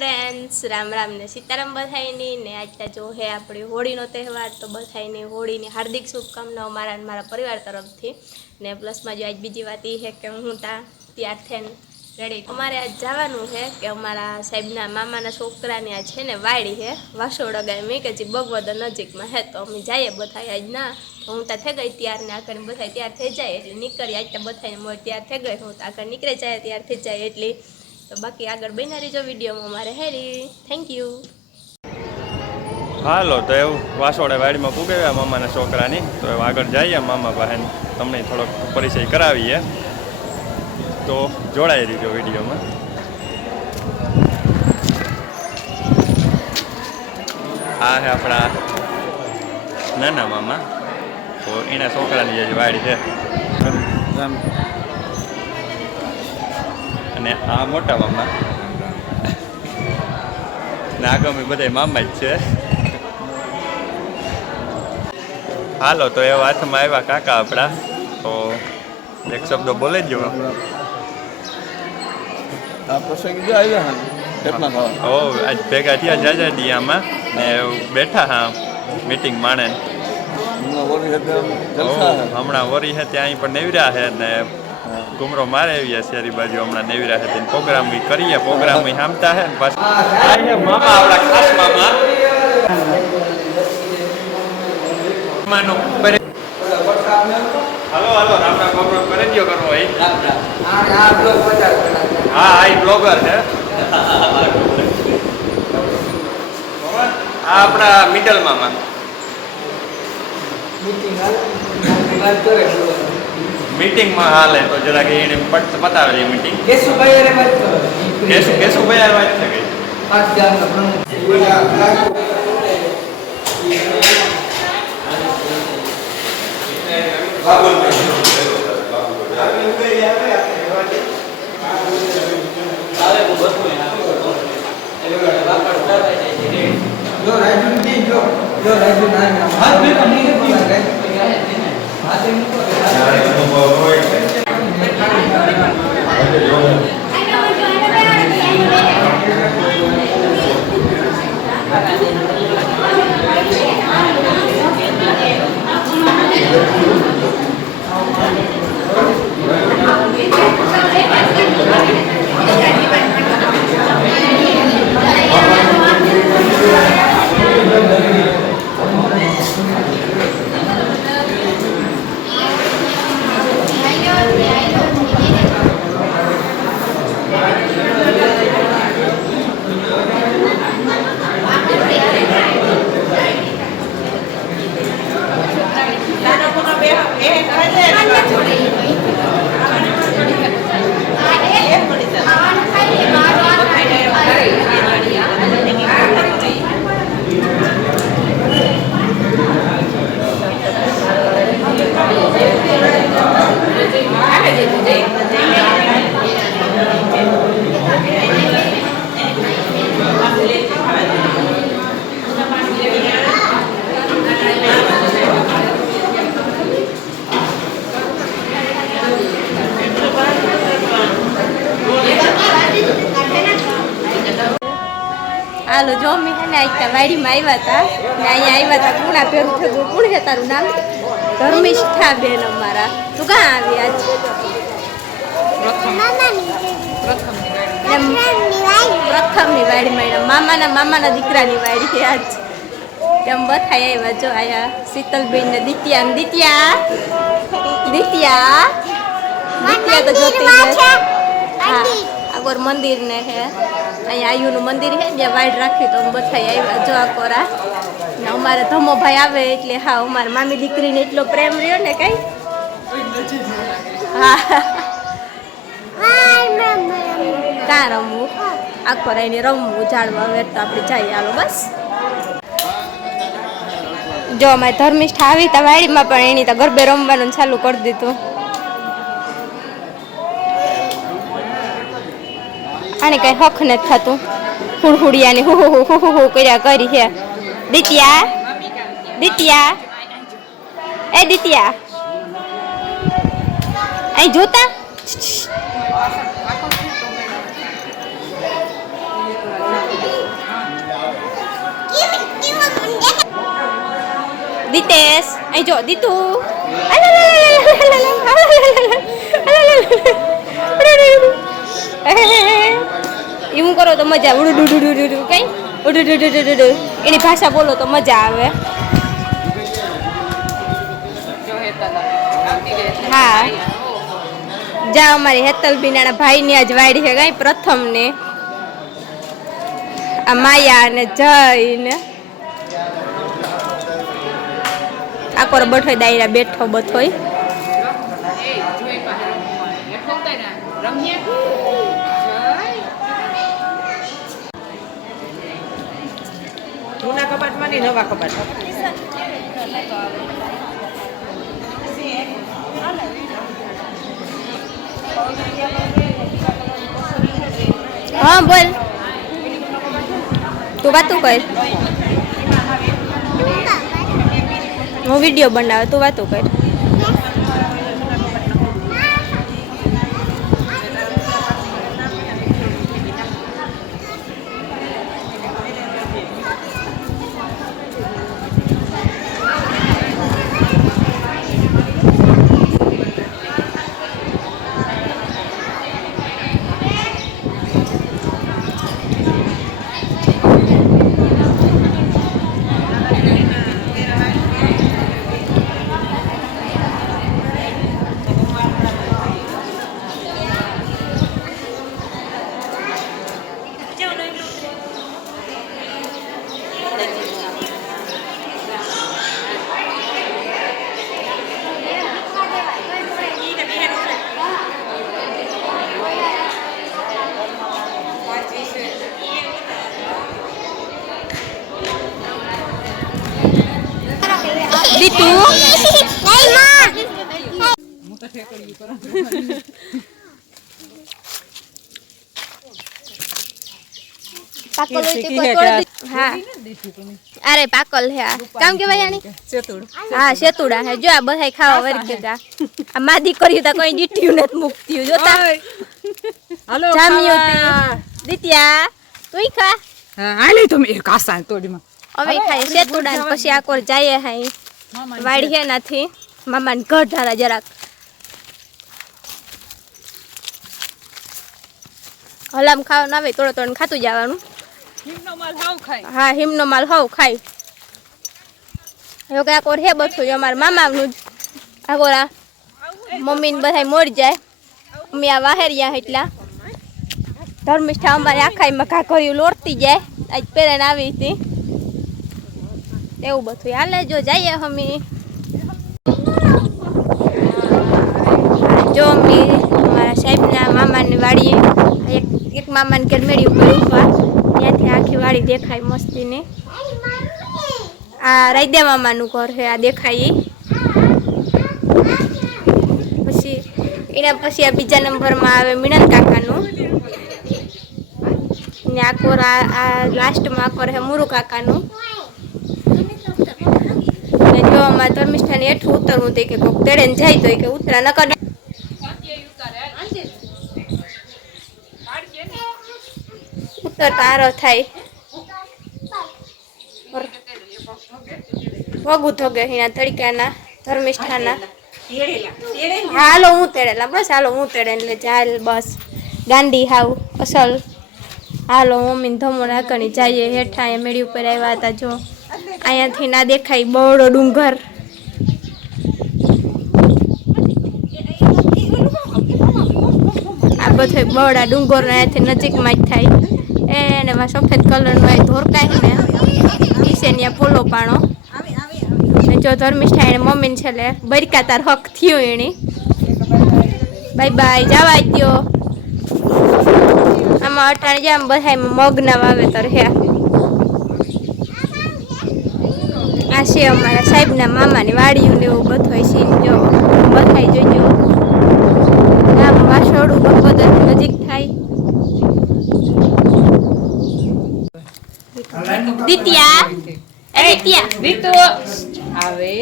Friends Ram Ram ने सीताराम बधाईनी ने आज जो है अपनी होळीनो तहेवार तो बधाईनी होळीनी हार्दिक शुभकामनाओं मारा मारा परिवार तरफथी ने प्लस में जो आज बीजी बात ये है कि हूँ तैयार थईने रेडी अमारे आज जवानुं है कि अमारा साहेबना मामाना छोकरानी आज है ने वाड़ी है वासोड़ा गामे के जे बगवदर नजीक में है तो अमे जाइए बधाई आज ना तो हूँ थे गई तैयार ने आखिर बधाई तैयार थी जाए एटले निकळी आज तो बधाई मोर तैयार थी गई हूँ तो आखिर निकळे जाए तैयार थी जाए एटले तो बाकी आगर बना रहीजो विडियो में मारे हेरी थैंक यू। हालो तो एवं वासोड़ा वाड़ी में पुगाव्या मामाना छोकरानी तो आगे जाइए मामा पासे तमने थोड़ो परिचय करावीए तो जोड़ाई रहीजो विडियो में। आ है अपना नाना मामा तो एना छोकरानी जे वाड़ी है અને આ મોટા મામા ને આગળ બધા મામા જ છે। હાલો તો એ હાથમાં આવ્યા કાકા આપણા તો એક શબ્દ બોલે જ ઓ આજ ભેગા થયા જાજા દિયામાં ને બેઠા હા મીટિંગ માણે હમણાં વરી છે ત્યાં પણ નેવર્યા છે ને घुमरो मारे शहरी बाजू हमने नेवीरा है प्रोग्राम भी करिए प्रोग्राम भी हमता है बस है मामा आवड़ा खास मामा मानो पर hello hello Ram Ram programme करे दियो करो भाई हां ब्लॉग बता हां आई ब्लॉगर है आ अपना मिडल मामा मीटिंग में हाल है तो जरा कि इन्हें पट बतावे मीटिंग केसु भाई अरे बात केसु भाई अरे बात है आज जान बाबू सारे को बस में जो राजू जी जो राजू ना हाथ में नहीं है हाथ में हालो जो मैं है ना आज वाड़ी में आया था ने अँ आया था कूड़ा पेरू थे कौन है तारू नाम धर्मिष्ठा बेन अमारा तू क्या आई आज प्रथम वाड़ी में मामा ना दीकरा वाड़ी है आज तेम बधाई आया जो आया शीतलबेन ने दित्या दित्या दित्या दित्या तो जोती है हाँ आगोर मंदिर ने है अँ आयुनु मंदिर है ज्યાં વાડ રાખી તો બધાઈ આવ્યા જો આ કોરા ને અમારે ધમો ભાઈ આવે એટલે હા અમારા મામી દીકરીને એટલો પ્રેમ રહ્યો ને કઈ હા કાં રમવું આખો રાઈને રમવું ઝાડવા હવે તો આપણે જઈએ હાલો બસ જો અમારી ધર્મિષ્ઠા આવી તા વાડીમાં પણ એની તો ગરબે રમવાનું ચાલુ કરી દીધું आने कहीं हक न थतु हुड़हुड़िया ने who who who who who कर्या करी है दित्या दित्या ए दित्या आई जोता દીતેશ અહીં જો દીતુ એવું કરો તો મજા ઉડુડુડુડુડુ કઈ ઉડુડુડુડુડુ એની ભાષા બોલો તો મજા આવે. હા જા અમારી હેતલ બિનાના ભાઈની આજ વાડી છે કઈ પ્રથમ ને આ માયા ને જય ને આકોર બઠોય દાયરા બેઠો બથોય જૂના કબાટમાં ની નવા કબાટ. હા બોલ તું વાતું કર હું વિડીયો બનાવે તું વાતું કર. દીતુ પાકલ હોય તે કોઈ તોડ દી. હા અરે પાકલ હે આ કામ કેવાય આની સેતુડ. હા શેતુડા હે જો આ બધાય ખાવા વરી કે જા આ માદી કર્યું તા કોઈ દીટ્યું નથી મુકતી જોતા હાલો જામ્યું દીત્યા તુંય ખા. હા હાલે તમે એક આસા તોડીમાં. અમે ખાઈ શેતુડા ને પછી આકોર જાયે હાઈ વાડી હે નથી મામાને ઘર ધારા જરાક હલામ ખાવાનું આવે થોડો થોડું ખાતું જવાનું. હિમનો માલ હાવ ખાય. હા હિમનો માલ હોવ ખાય એવું કે આકોર હે બધું જ અમારા મામાનું જ આકોરા મમ્મી ને બધા મોડી જાય મમ્મી આ વાહેરિયા એટલા ધર્મિષ્ઠા અમારે આખાઈમાં ઘાઘરિયું લોટતી જાય આજ પહેરીને આવી હતી એવું બધું હાલે જો જઈએ અમે જો અમે અમારા સાહેબના મામાની વાડીએ એક મામાને ઘેર મેળી ઉપર ઉભા ત્યાંથી આખી વાડી દેખાય મસ્તીની. આ રાયદા મામાનું ઘર છે આ દેખાય પછી એના પછી આ બીજા નંબરમાં આવે મિનન કાકાનું ને આકોર આ લાસ્ટમાં આકોર છે મુરુ કાકાનું. ને જો અમારા ધર્મિષ્ઠાને હેઠું ઉતરવું તે કે કોક તેડે ને જાય તો કે ઉતરા ન કરે ઉતર તારો થાય વગું થોગે એના તડકાના ધર્મિષ્ઠાના. હાલો હું તેડેલા બસ હાલો હું તેડે એટલે ચાલ બસ ગાંડી હાવ અસલ. હાલો મમ્મીને ધમો નાખણી જઈએ હેઠા અહીંયા મેળી ઉપર આવ્યા હતા જો અહીંયાથી ના દેખાય બહડો ડુંગર. આ બધો બહડા ડુંગર અહીંયાથી નજીકમાં જ થાય એને સફેદ કલરનો એ ધોરકાય ને ઈશેનિયા પોલો પાણો જો ધર્મિષ્ઠા એને મમ્મીને છેલ્લે બરકા તાર હક થયો એની બાય બાય જવા દ્યો. આમાં અટાણે જામ બધા મગના વાવેતર હે. આ છે અમારા સાહેબના મામાની વાડીયું ને એવું બધું છે જો બધાય જોજો ગામ વાસોડું બધા નજીક થાય. દીત્યા એ દીત્યા દીતો આવે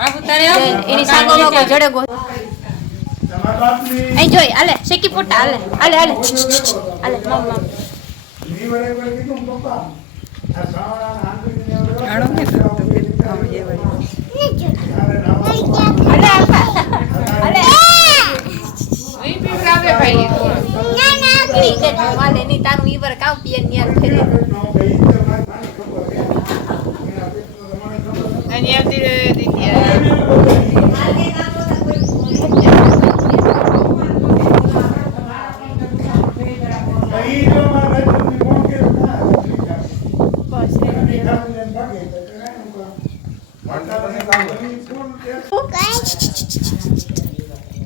આ ઉતારે એની સાગો વાગો જડે ગો અહીં જોઈ આલે શેકી પોટા આલે આલે આલે આલે મમ્મા આણો ને તો કે આમ એ વાળી અરે અહીં પીવડાવે ભાઈ ઈ કે વાલે ની તારું ઈ પર કાવ પીએ ની યાર ફેરે અહીંયા દીદી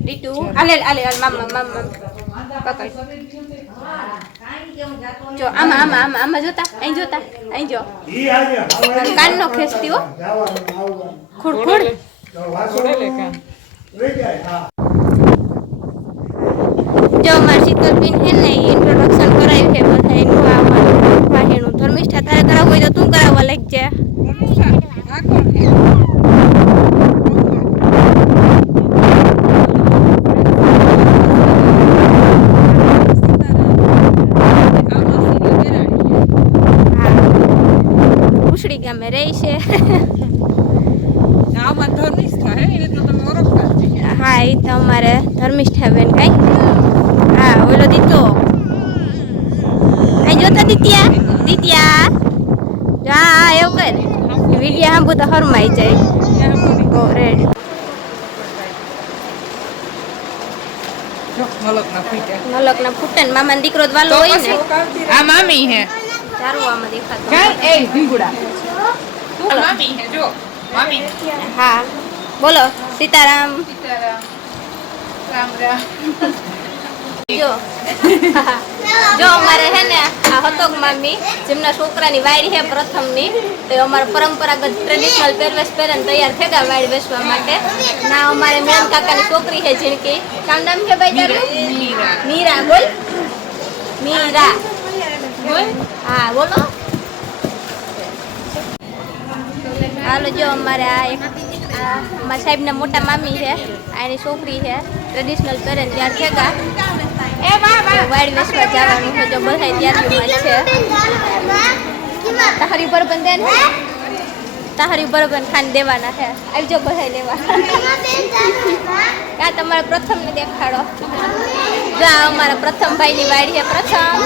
રીટુ આલે આલે મામા પકડ જો આમાં જોતા અહીં જો કાનનો ખેંચતી હો ખુડ જો અમાર શીતલબેન છે ને ઇન્ટ્રોડક્શન કરાવ્યું છે બધા એનું આ અમારું વાહેણું ધર્મિષ્ઠા તારે કરાવવું હોય તો તું કરાવવા લાગ જા આ કોણ છે ઉસળી ગામે રહી છે આમાં ધર્મિષ્ઠા હે એટલે તમે ઓળખતા જ છે હા એ તો અમારે ધર્મિષ્ઠા બેન કઈ હા ઓલો દીતો અહીં જોતા દિત્યા જો હા એવું કર વિડીયો સાંભુ તો હરમાઈ જાય ઓ રેડી જો મલકના ફીટા મલકના ફૂટન મામાનો દીકરો જ વાલો હોય ને આ મામી હે સારું આમાં દેખાતું કાઈ એ ભીંગુડા તું મામી હે જો મામી હા બોલો સીતારામ સીતારામ રામ રામ જો જો અમારે હે ને આ હતોક મામી જેમના છોકરાની વાડી હે પ્રથમની તો અમારે પરંપરાગત ટ્રેડિશનલ પહેરવેશ પહેરે ને તૈયાર થેગા વાડી બેસવા માટે ના અમારે મેન કાકાની છોકરી હે જીણકી કામ નામ છે ભાઈ તારું મીરા બોલ મીરા બોલ હા બોલો હાલો જો અમારે આ એક અમારા સાહેબના મોટા મામી છે આની છોકરી છે ટ્રેડિશનલ પહેરે ને ત્યાર થેગા વાડી વેસવા જવાનું છે જો બધા ત્યારથી છે તાહરી બરબન દે ને તાહરી બરબન ખાન દેવાના છે આવજો બધા લેવા કા તમારા પ્રથમ ને દેખાડો જો આ અમારા પ્રથમ ભાઈની વાડી છે પ્રથમ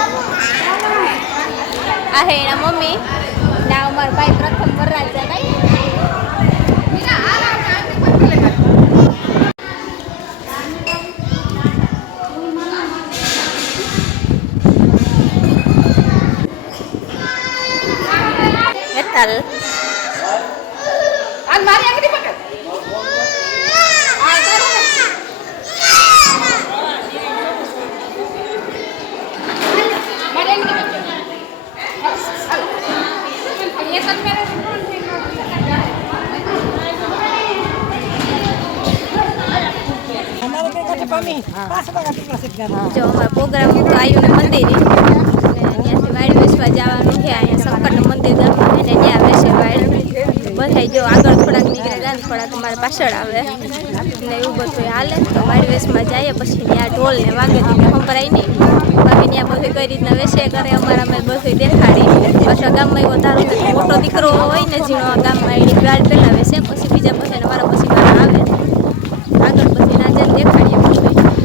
આ હે એના મમ્મી ને આ અમારા ભાઈ પ્રથમ વરરાજ છે ભાઈ હેતલ આ મારી આંગળી પકડ મારી આંગળી પકડ ये सब मेरे જો અમારા પ્રોગ્રામ તો આયુને મંદિરે ત્યાંથી વાડી વેસવા જવાનું છે અહીંયા સંકટનું મંદિર દર્શન છે ને ત્યાં વેસે વાડી બધા જો આગળ થોડાક નીકળે જાય ને થોડાક અમારે પાછળ આવે ને એવું બધું હાલે તો વાડી વેસમાં જઈએ પછી ત્યાં ઢોલ ને વાગે તો સંભળાય નહીં બાકી ત્યાં બધું કઈ રીતના વેસે કરે અમારે અમે બધું દેખાડી પાછા ગામમાં એવો ધારો કે મોટો દીકરો હોય ને ઝીણો ગામમાં એની ગાડ પહેલાં વેસે પછી બીજા બધાને મારા પછી મારા આવે આગળ પછી ના જઈને દેખાડીએ બધું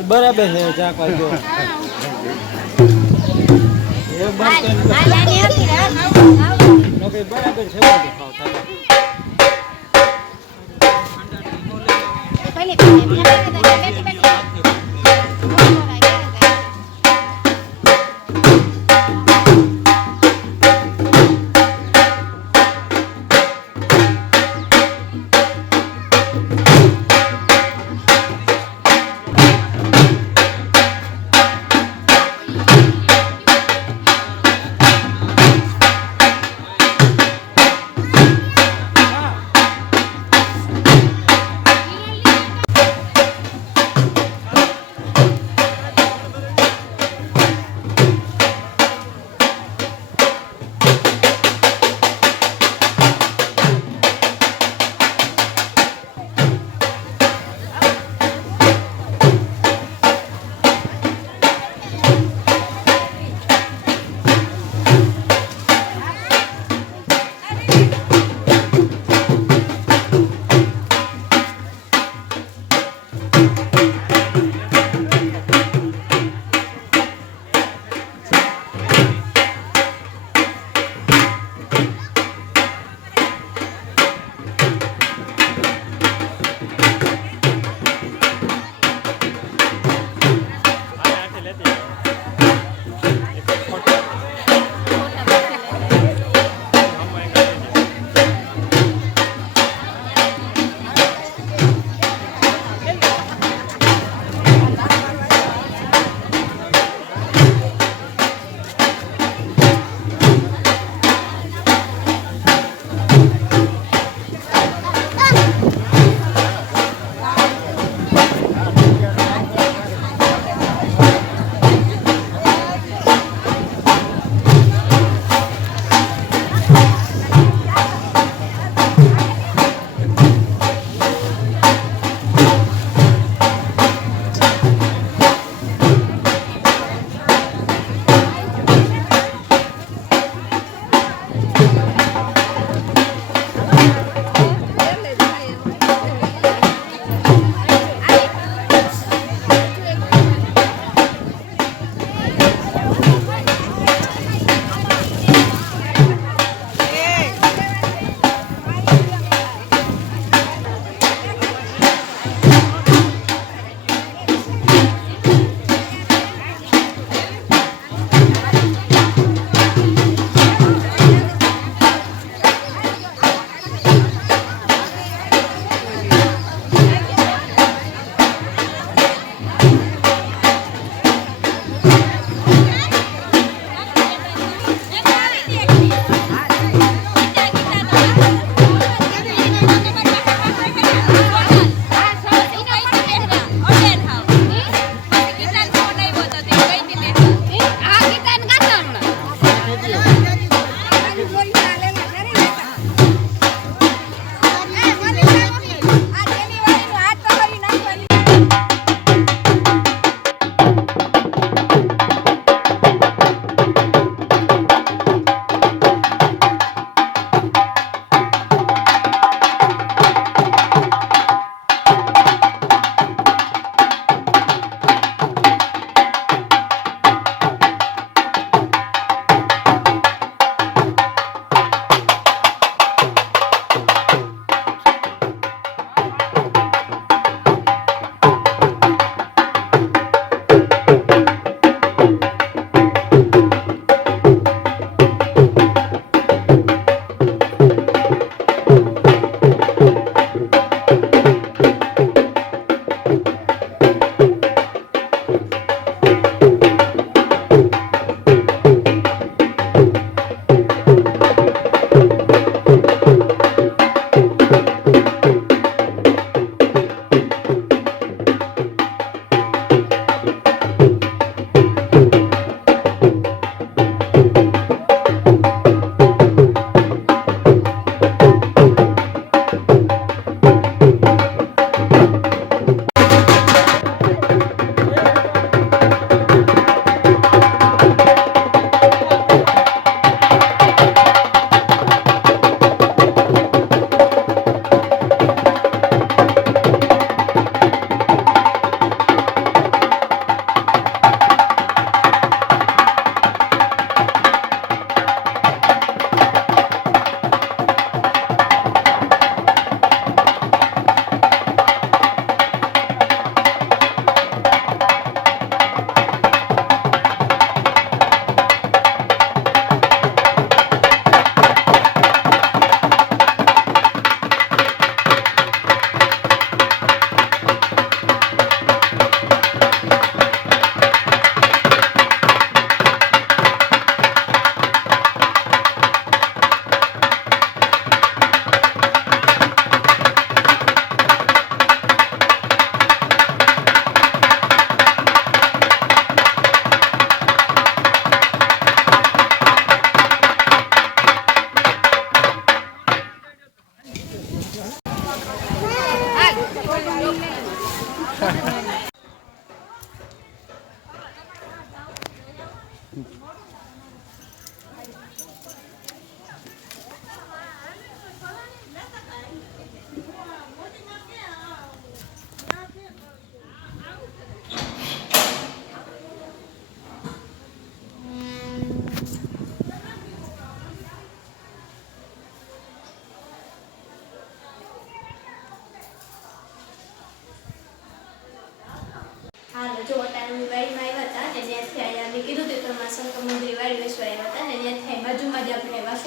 બરાબર છે ચા પાજો બરાબર છે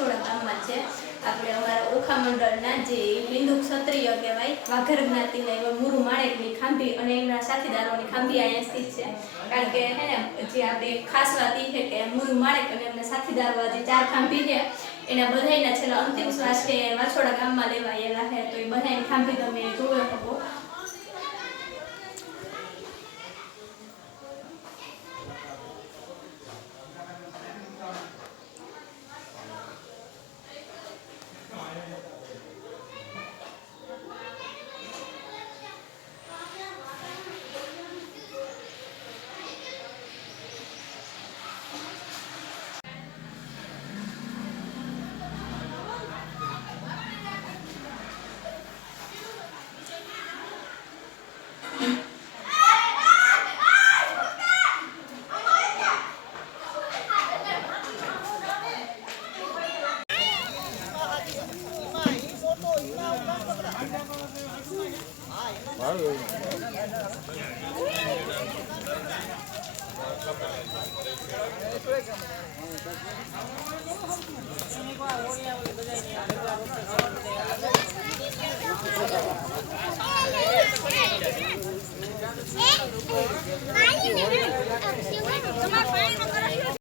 વાછોડા ગામમાં છે. આપણે અમારા ઓખા મંડળના જે હિન્દુ ક્ષત્રિય કહેવાય વાઘર જ્ઞાતિના એવા મુરુ માણેકની ખાંભી અને એમના સાથીદારોની ખાંભી અહીંયા સ્થિત છે. કારણ કે હે ને જે આપણે ખાસ વાત એ છે કે મુરુ માણેક અને એમના સાથીદારો જે 4 ખાંભી છે એના બધાયના છેલ્લા અંતિમ શ્વાસ છે વાછોડા ગામમાં લેવાયેલા છે. તો એ બધાયની ખાંભી તમે જોઈ શકો. તમારે પાણી